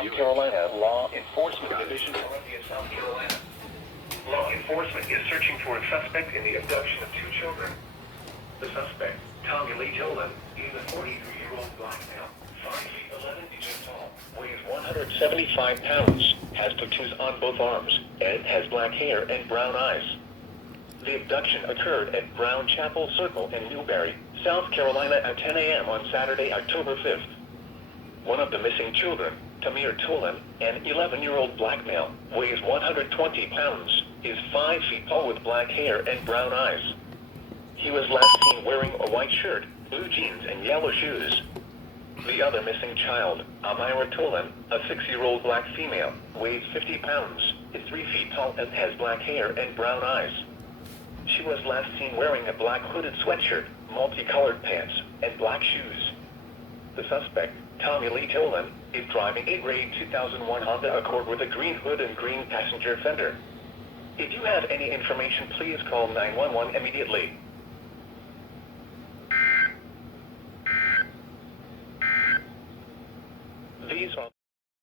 South Carolina Law Enforcement Division, Columbia, South Carolina. Law enforcement is searching for a suspect in the abduction of 2 children. The suspect, Tommy Lee Tolan, is a 43-year-old black male, 5 feet 11 inches tall, weighs 175 pounds, has tattoos on both arms, and has black hair and brown eyes. The abduction occurred at Brown Chapel Circle in Newberry, South Carolina at 10 a.m. on Saturday, October 5th. One of the missing children, Tamir Tolan, an 11-year-old black male, weighs 120 pounds, is 5 feet tall with black hair and brown eyes. He was last seen wearing a white shirt, blue jeans and yellow shoes. The other missing child, Amira Tolan, a 6-year-old black female, weighs 50 pounds, is 3 feet tall and has black hair and brown eyes. She was last seen wearing a black hooded sweatshirt, multicolored pants, and black shoes. The suspect, Tommy Lee Tolan, is driving a gray 2001 Honda Accord with a green hood and green passenger fender. If you have any information, please call 911 immediately.